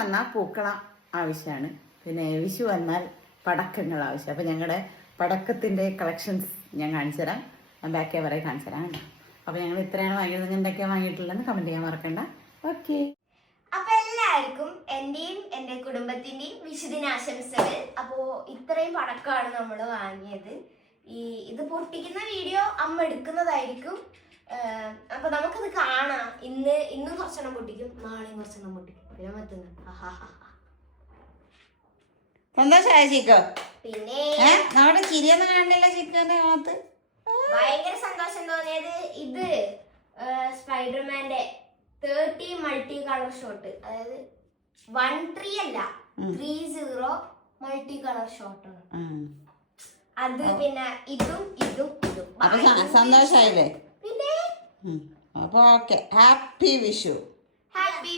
വന്നാൽ പൂക്കളം ആവശ്യമാണ്, പിന്നെ വിഷു വന്നാൽ പടക്കങ്ങൾ ആവശ്യം. അപ്പോൾ ഞങ്ങളുടെ പടക്കത്തിൻ്റെ കളക്ഷൻസ് ഞാൻ കാണിച്ചു തരാം, ഞാൻ ബാക്ക് ക്യാമറയിൽ കാണിച്ചു തരാം. അപ്പോൾ ഞങ്ങൾ ഇത്രയാണ് വാങ്ങിയത്, നിങ്ങൾ എന്തൊക്കെയാണ് വാങ്ങിയിട്ടുള്ളതെന്ന് കമൻറ്റ് ചെയ്യാൻ മറക്കണ്ട. ഓക്കെ, അപ്പൊ എല്ലാവർക്കും എന്റെയും എന്റെ കുടുംബത്തിന്റെയും വിഷുദിനാശംസകൾ. അപ്പോ ഇത്രയും പടക്കമാണ് നമ്മൾ വാങ്ങിയത്. ഇത് പൊട്ടിക്കുന്ന വീഡിയോ അമ്മ എടുക്കുന്നതായിരിക്കും. അപ്പൊ നമുക്കത് കാണാം. ഇന്നും കുറച്ചെണ്ണം പൊട്ടിക്കും, നാളെയും കുറച്ചെണ്ണം പൊട്ടിക്കും, പിന്നെ മറ്റൊന്ന്. സന്തോഷമായ ചിക്കോ? പിന്നെ നമ്മുടെ ചിരിയൊന്നും കാണുന്നില്ല ചിക്കോന്റെ ഭാഗത്ത്. ഭയങ്കര സന്തോഷം തോന്നിയത് ഇത് സ്പൈഡർമാന്റെ 30 മൾട്ടി കളർ ഷോട്ട്, അതായത് 13 അല്ല 30 മൾട്ടി കളർ ഷോട്ടാണ് അത്. പിന്നെ ഇതും അപ്പൊ സന്തോഷായില്ലേ? പിന്നെ അപ്പൊ ഓക്കെ, ഹാപ്പി വിഷു. ഹാപ്പി